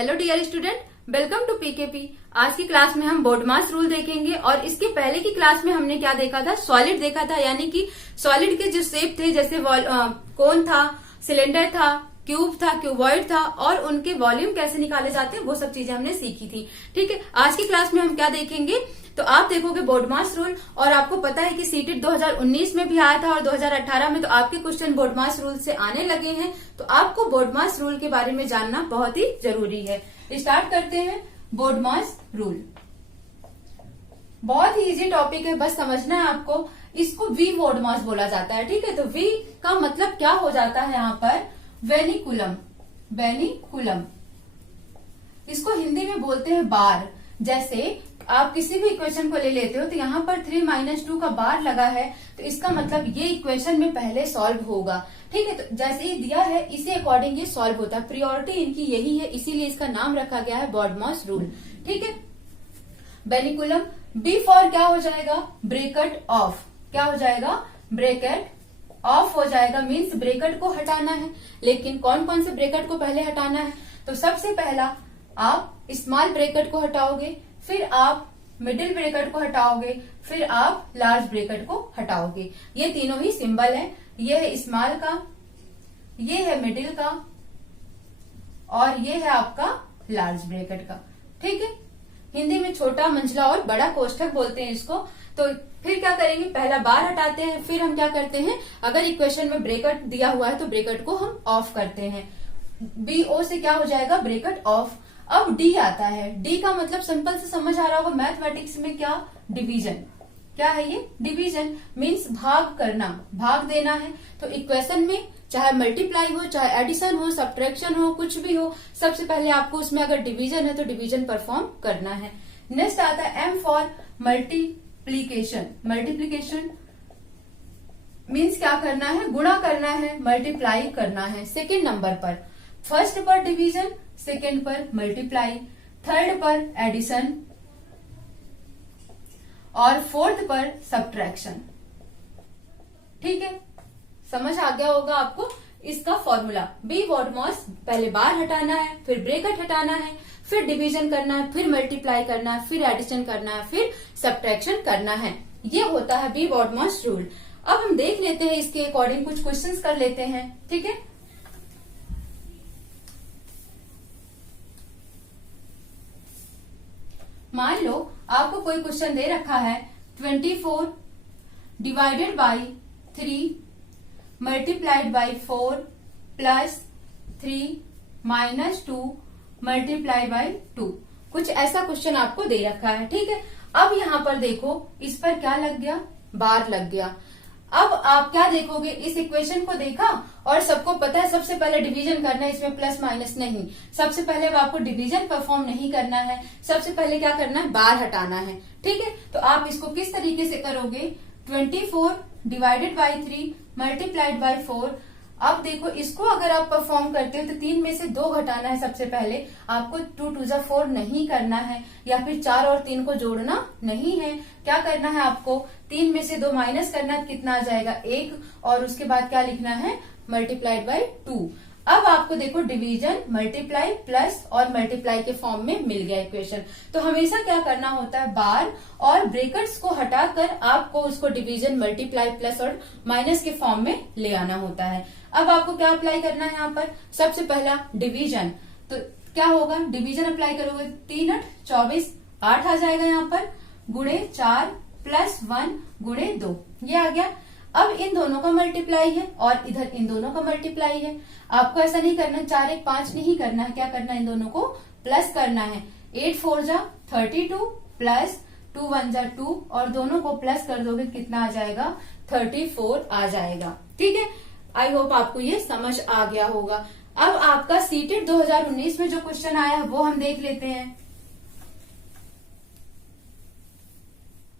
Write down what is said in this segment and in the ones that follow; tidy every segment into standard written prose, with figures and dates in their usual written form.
Hello dear student, welcome to PKP. आज की class में हम बोर्ड मास रूल देखेंगे और इसके पहले की क्लास में हमने क्या देखा था, सॉलिड देखा था। यानी कि सॉलिड के जो शेप थे, जैसे कोन था, सिलेंडर था, क्यूब था, क्यूबॉइड था और उनके वॉल्यूम कैसे निकाले जाते हैं, वो सब चीजें हमने सीखी थी। ठीक है, आज की क्लास में हम क्या देखेंगे, तो आप देखोगे बोर्ड मास रूल। और आपको पता है कि सीटेट 2019 में भी आया था और 2018 में, तो आपके क्वेश्चन बोर्ड मास रूल से आने लगे हैं। तो आपको बोर्ड मास रूल के बारे में जानना बहुत ही जरूरी है। स्टार्ट करते हैं बोर्ड मास रूल। बहुत ही इजी टॉपिक है, बस समझना है आपको। इसको वी बोर्ड मास बोला जाता है। ठीक है, तो वी का मतलब क्या हो जाता है यहाँ पर, वेनिकुलम। वेनिकुलम इसको हिंदी में बोलते हैं बार। जैसे आप किसी भी इक्वेशन को ले लेते हो तो यहाँ पर 3 - 2 का बार लगा है, तो इसका मतलब ये इक्वेशन में पहले सॉल्व होगा। ठीक है, तो जैसे ही दिया है इसी अकॉर्डिंग ये सॉल्व होता है। प्रियोरिटी इनकी यही है, इसीलिए इसका नाम रखा गया है बोर्ड मास रूल। ठीक है, वेनिकुलम। बी फॉर क्या हो जाएगा, ब्रैकेट ऑफ। क्या हो जाएगा, ब्रैकेट ऑफ हो जाएगा। मीन्स ब्रैकेट को हटाना है। लेकिन कौन कौन से ब्रैकेट को पहले हटाना है, तो सबसे पहला आप स्मॉल ब्रैकेट को हटाओगे, फिर आप मिडिल ब्रैकेट को हटाओगे, फिर आप लार्ज ब्रैकेट को हटाओगे। ये तीनों ही सिंबल है। ये है स्मॉल का, ये है मिडिल का और ये है आपका लार्ज ब्रैकेट का। ठीक है, हिंदी में छोटा, मंझला और बड़ा कोष्ठक बोलते हैं इसको। तो फिर क्या करेंगे, पहला बार हटाते हैं, फिर हम क्या करते हैं, अगर इक्वेशन में ब्रैकेट दिया हुआ है तो ब्रैकेट को हम ऑफ करते हैं। BO से क्या हो जाएगा, ब्रैकेट ऑफ। अब डी आता है। डी का मतलब सिंपल से समझ आ रहा होगा, मैथमेटिक्स में क्या, डिवीजन। क्या है ये, डिवीजन। मीन्स भाग करना, भाग देना है। तो इक्वेशन में चाहे मल्टीप्लाई हो, चाहे एडिशन हो, सब्ट्रैक्शन हो, कुछ भी हो, सबसे पहले आपको उसमें अगर डिवीजन है तो डिवीजन परफॉर्म करना है। नेक्स्ट आता है M for multiplication. Multiplication means क्या करना है, गुणा करना है, मल्टीप्लाई करना है। सेकेंड नंबर पर, फर्स्ट पर डिवीजन, सेकेंड पर मल्टीप्लाई, थर्ड पर एडिशन और फोर्थ पर सब्ट्रैक्शन। ठीक है, समझ आ गया होगा आपको इसका फॉर्मूला। बी बोर्ड मास, पहले बार हटाना है, फिर ब्रैकेट हटाना है, फिर डिवीजन करना है, फिर मल्टीप्लाई करना है, फिर एडिशन करना है, फिर सब्ट्रैक्शन करना है। ये होता है बी बोर्ड मास रूल। अब हम देख लेते हैं इसके अकॉर्डिंग, कुछ क्वेश्चंस कर लेते हैं। ठीक है, मान लो आपको कोई क्वेश्चन दे रखा है, 24 divided by 3 multiplied by 4 plus 3 minus 2 multiply by 2। कुछ ऐसा क्वेश्चन आपको दे रखा है। ठीक है, अब यहाँ पर देखो, इस पर क्या लग गया, बार लग गया। अब आप क्या देखोगे, इस इक्वेशन को देखा और सबको पता है सबसे पहले डिवीजन करना है, इसमें प्लस माइनस नहीं। सबसे पहले अब आपको डिवीजन परफॉर्म नहीं करना है, सबसे पहले क्या करना है, बार हटाना है। ठीक है, तो आप इसको किस तरीके से करोगे, 24 डिवाइडेड बाई 3 मल्टीप्लाइड बाई 4। अब देखो, इसको अगर आप परफॉर्म करते हो तो 3 में से 2 घटाना है। सबसे पहले आपको 2 2 4 नहीं करना है, या फिर 4 और 3 को जोड़ना नहीं है। क्या करना है आपको, 3 में से 2 माइनस करना, कितना आ जाएगा, 1। और उसके बाद क्या लिखना है, मल्टीप्लाइड बाई 2। अब आपको देखो डिवीजन, मल्टीप्लाई, प्लस और मल्टीप्लाई के फॉर्म में मिल गया इक्वेशन। तो हमेशा क्या करना होता है, बार और ब्रैकेट्स को हटाकर आपको उसको डिवीजन, मल्टीप्लाई, प्लस और माइनस के फॉर्म में ले आना होता है। अब आपको क्या अप्लाई करना है यहाँ पर, सबसे पहला डिवीजन। तो क्या होगा, डिवीजन अप्लाई करोगे, 3 8 24, 8 आ जाएगा यहाँ पर, गुणे 4 प्लस 1 गुणे 2, ये आ गया। अब इन दोनों का मल्टीप्लाई है और इधर इन दोनों का मल्टीप्लाई है। आपको ऐसा नहीं करना, 4 1 5 नहीं करना है। क्या करना है, इन दोनों को प्लस करना है। 8 4 जा 32 प्लस 2 1 जा 2 और दोनों को प्लस कर दोगे, कितना आ जाएगा, 34 आ जाएगा। ठीक है, आई होप आपको ये समझ आ गया होगा। अब आपका सीटेट 2019 में जो क्वेश्चन आया है वो हम देख लेते हैं।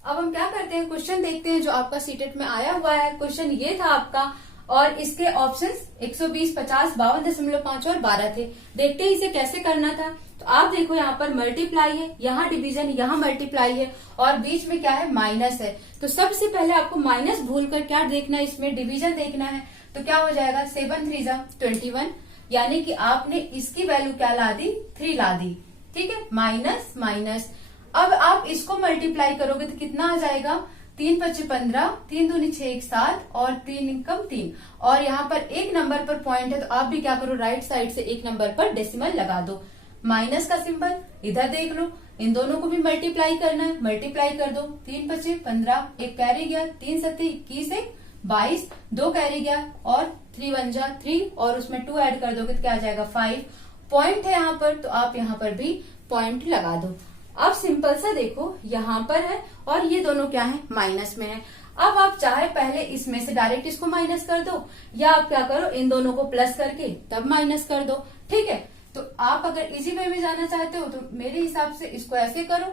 अब हम क्या करते हैं, क्वेश्चन देखते हैं जो आपका सीटेट में आया हुआ है। क्वेश्चन ये था आपका और इसके ऑप्शंस 120, 50, 52.5 और 12 थे। देखते हैं इसे कैसे करना था। तो आप देखो, यहाँ पर मल्टीप्लाई है, यहाँ डिवीजन, यहाँ मल्टीप्लाई है और बीच में क्या है, माइनस है। तो सबसे पहले आपको माइनस भूलकर क्या देखना है, इसमें डिवीजन देखना है। तो क्या हो जाएगा, 7 3 जा 21, यानी कि आपने इसकी वैल्यू क्या ला दी, 3 ला दी। ठीक है, माइनस माइनस। अब आप इसको मल्टीप्लाई करोगे तो कितना आ जाएगा, 3 पच्चे 15, 3 दूनी 6 1 7 और 3 एकम 3। और यहाँ पर एक नंबर पर पॉइंट है तो आप भी क्या करो, राइट साइड से एक नंबर पर डेसिमल लगा दो। माइनस का सिंबल इधर देख लो, इन दोनों को भी मल्टीप्लाई करना है, मल्टीप्लाई कर दो। 3 पच्चे 15, एक कैरी गया, 3 सत्ते 21 1 22, 2 कैरी गया और 3 1 जा 3 और उसमें 2 ऐड कर दोगे तो क्या आ जाएगा 5। पॉइंट है यहाँ पर तो आप यहाँ पर भी पॉइंट लगा दो। अब सिंपल सा देखो, यहाँ पर है और ये दोनों क्या है, माइनस में है। अब आप चाहे पहले इसमें से डायरेक्ट इसको माइनस कर दो, या आप क्या करो, इन दोनों को प्लस करके तब माइनस कर दो। ठीक है, तो आप अगर इजी वे में जाना चाहते हो तो मेरे हिसाब से इसको ऐसे करो।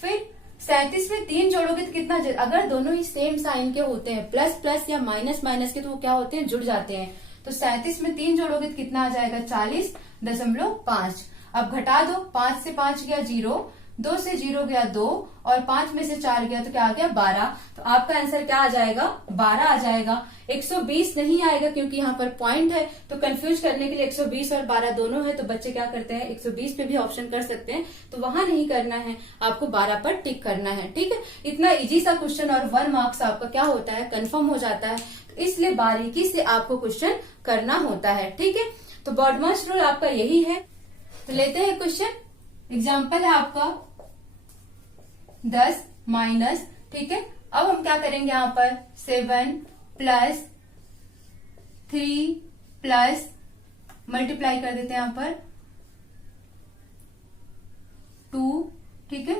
फिर 37 में 3 जोड़ोगे तो कितना, अगर दोनों ही सेम साइन के होते हैं, प्लस प्लस या माइनस माइनस के, तो वो क्या होते हैं, जुड़ जाते हैं। तो 37 में 3 जोड़ोगे तो कितना आ जाएगा, 40.5। अब घटा दो, 5 से 5 गया 0, 2 से 0 गया 2 और 5 में से 4 गया तो क्या आ गया 12। तो आपका आंसर क्या आ जाएगा, 12 आ जाएगा। 120 नहीं आएगा क्योंकि यहाँ पर पॉइंट है, तो कंफ्यूज करने के लिए 120 और 12 दोनों है, तो बच्चे क्या करते हैं 120 पे भी ऑप्शन कर सकते हैं, तो वहां नहीं करना है, आपको 12 पर टिक करना है। ठीक है, इतना इजी सा क्वेश्चन और 1 मार्क्स आपका क्या होता है, कंफर्म हो जाता है। तो इसलिए बारीकी से आपको क्वेश्चन करना होता है। ठीक है, तो बॉडमास रूल आपका यही है। तो लेते हैं क्वेश्चन। एग्जाम्पल है आपका 10 माइनस, ठीक है। अब हम क्या करेंगे, यहाँ पर 7 प्लस 3 प्लस मल्टीप्लाई कर देते हैं यहाँ पर 2, ठीक है।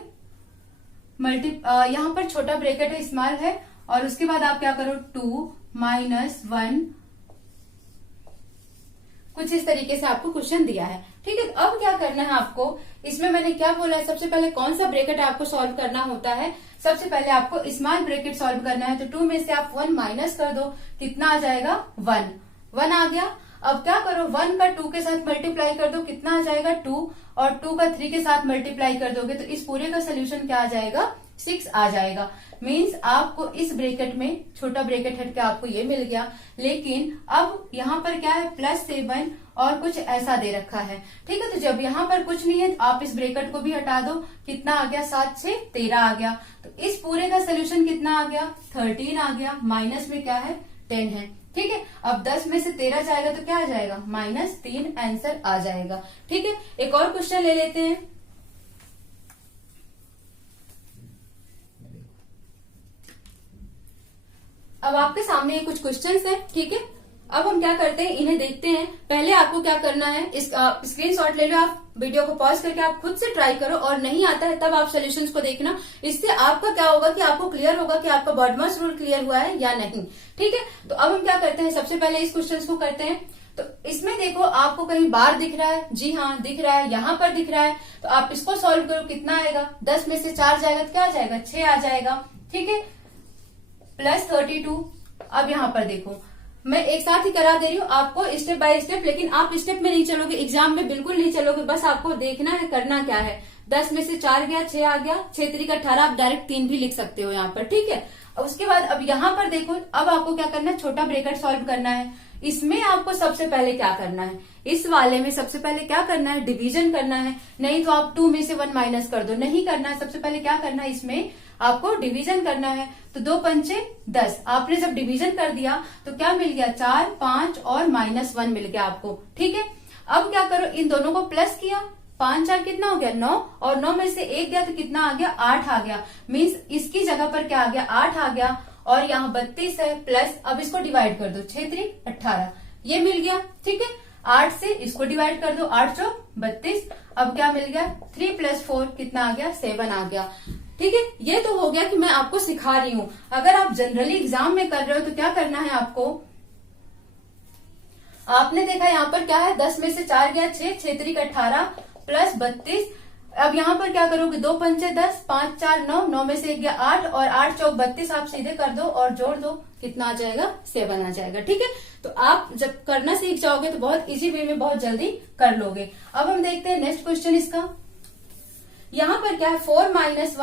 यहाँ पर छोटा ब्रैकेट है, स्मॉल है, और उसके बाद आप क्या करो 2 माइनस 1, कुछ इस तरीके से आपको क्वेश्चन दिया है। ठीक है, अब क्या करना है आपको, इसमें मैंने क्या बोला है, सबसे पहले कौन सा ब्रैकेट आपको सॉल्व करना होता है, सबसे पहले आपको स्मॉल ब्रैकेट सॉल्व करना है। तो 2 में से आप 1 माइनस कर दो, कितना आ जाएगा 1 आ गया। अब क्या करो, 1 का 2 के साथ मल्टीप्लाई कर दो, कितना आ जाएगा 2, और 2 का 3 के साथ मल्टीप्लाई कर दोगे तो इस पूरे का सोल्यूशन क्या आ जाएगा 6 आ जाएगा। मीन्स आपको इस ब्रैकेट में छोटा ब्रैकेट हट के आपको ये मिल गया। लेकिन अब यहाँ पर क्या है, +7 और कुछ ऐसा दे रखा है। ठीक है, तो जब यहाँ पर कुछ नहीं है तो आप इस ब्रैकेट को भी हटा दो, कितना आ गया 7 से 13 आ गया। तो इस पूरे का सोल्यूशन कितना आ गया 13 आ गया। माइनस में क्या है 10 है। ठीक है, अब 10 में से 13 जाएगा तो क्या आ जाएगा -3 आंसर आ जाएगा। ठीक है, एक और क्वेश्चन ले लेते हैं। अब आपके सामने ये कुछ क्वेश्चंस हैं। ठीक है, अब हम क्या करते हैं, इन्हें देखते हैं। पहले आपको क्या करना है, इस स्क्रीनशॉट ले लो, आप वीडियो को पॉज करके आप खुद से ट्राई करो, और नहीं आता है तब आप सॉल्यूशंस को देखना। इससे आपका क्या होगा कि आपको क्लियर होगा कि आपका बॉडमास रूल क्लियर हुआ है या नहीं। ठीक है, तो अब हम क्या करते हैं, सबसे पहले इस क्वेश्चन को करते हैं। तो इसमें देखो आपको कहीं बार दिख रहा है, जी हाँ दिख रहा है, यहाँ पर दिख रहा है, तो आप इसको सॉल्व करो, कितना आएगा 10 में से 4 जाएगा तो क्या आ जाएगा 6 आ जाएगा। ठीक है, +32। अब यहाँ पर देखो, मैं एक साथ ही करा दे रही हूँ आपको स्टेप बाय स्टेप, लेकिन आप स्टेप में नहीं चलोगे, एग्जाम में बिल्कुल नहीं चलोगे, बस आपको देखना है करना क्या है। 10 में से 4 गया 6 आ गया, 6 3 18, आप डायरेक्ट 3 भी लिख सकते हो यहाँ पर। ठीक है, उसके बाद अब यहाँ पर देखो, अब आपको क्या करना है, छोटा ब्रैकेट सॉल्व करना है। इसमें आपको सबसे पहले क्या करना है, इस वाले में सबसे पहले क्या करना है, डिवीजन करना है। नहीं तो आप 2 में से 1 माइनस कर दो, नहीं करना है। सबसे पहले क्या करना है, इसमें आपको डिवीजन करना है। तो 2 पंचे 10, आपने जब डिवीजन कर दिया तो क्या मिल गया 4 5 और -1 मिल गया आपको। ठीक है, अब क्या करो, इन दोनों को प्लस किया, 5 4 कितना हो गया 9, और 9 में से 1 गया तो कितना आ गया 8 आ गया। मीन्स इसकी जगह पर क्या आ गया 8 आ गया, और यहाँ 32 है प्लस, अब इसको डिवाइड कर दो, 6 3 18 ये मिल गया। ठीक है, 8 से इसको डिवाइड कर दो, 8 4 32, अब क्या मिल गया 3 + 4 कितना आ गया 7 आ गया। ठीक है, ये तो हो गया कि मैं आपको सिखा रही हूं। अगर आप जनरली एग्जाम में कर रहे हो तो क्या करना है आपको, आपने देखा यहाँ पर क्या है, 10 में से 4 गया 6 6 3 18 प्लस 32। अब यहाँ पर क्या करोगे, 2 पंचे 10, 5 4 9, 9 में से 1 गया 8, और 8 चौक 32, आप सीधे कर दो और जोड़ दो, कितना आ जाएगा 7 आ जाएगा। ठीक है, तो आप जब करना सीख जाओगे तो बहुत इजी वे में बहुत जल्दी कर लोगे। अब हम देखते हैं नेक्स्ट क्वेश्चन इसका। यहाँ पर क्या है, 4 - 1 +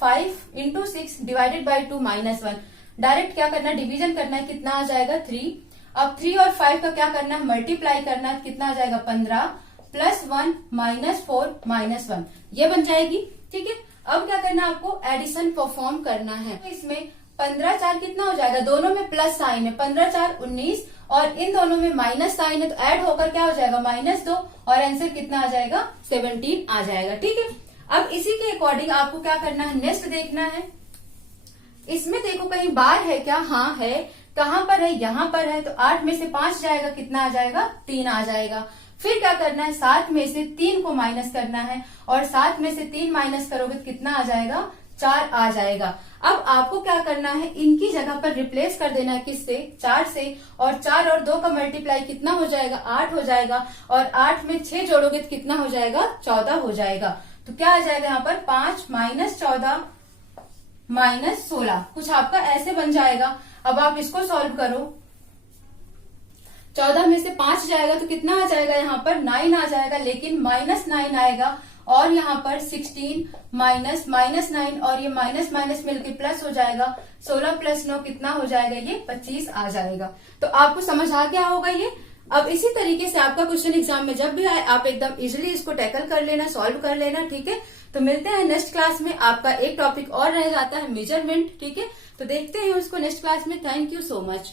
5 × 6 डिवाइडेड बाई 2 -1। डायरेक्ट क्या करना है, डिवीजन करना है, कितना आ जाएगा 3। अब 3 और 5 का क्या करना है, मल्टीप्लाई करना है, कितना आ जाएगा 15 प्लस 1 माइनस 4 माइनस 1, ये बन जाएगी। ठीक है, अब क्या करना है आपको, एडिशन परफॉर्म करना है। तो इसमें 15 4 कितना हो जाएगा, दोनों में प्लस साइन है, 15 4 19 और इन दोनों में माइनस साइन है, तो ऐड होकर क्या हो जाएगा -2 और आंसर कितना आ जाएगा 17 आ जाएगा। ठीक है, अब इसी के अकॉर्डिंग आपको क्या करना है, नेक्स्ट देखना है। इसमें देखो कहीं बार है क्या, हाँ है, कहां पर है, यहां पर है, तो 8 में से 5 जाएगा, कितना आ जाएगा 3 आ जाएगा। फिर क्या करना है, 7 में से 3 को माइनस करना है और 7 में से 3 माइनस करोगे तो कितना आ जाएगा 4 आ जाएगा। अब आपको क्या करना है, इनकी जगह पर रिप्लेस कर देना है, किससे, 4 से, और 4 और 2 का मल्टीप्लाई कितना हो जाएगा 8 हो जाएगा, और 8 में 6 जोड़ोगे तो कितना हो जाएगा 14 हो जाएगा। तो क्या आ जाएगा यहाँ पर 5 माइनस 14 माइनस 16, कुछ आपका ऐसे बन जाएगा। अब आप इसको सॉल्व करो, 14 में से 5 जाएगा तो कितना आ जाएगा, यहाँ पर 9 आ जाएगा, लेकिन -9 आएगा, और यहाँ पर 16 माइनस -9 और ये माइनस माइनस मिलकर प्लस हो जाएगा, 16 प्लस 9 कितना हो जाएगा, ये 25 आ जाएगा। तो आपको समझ आ गया होगा ये। अब इसी तरीके से आपका क्वेश्चन एग्जाम में जब भी आए आप एकदम इजीली इसको टैकल कर लेना, सॉल्व कर लेना। ठीक है, तो मिलते हैं नेक्स्ट क्लास में। आपका एक टॉपिक और रह जाता है मेजरमेंट। ठीक है, तो देखते हैं उसको नेक्स्ट क्लास में। Thank you so much.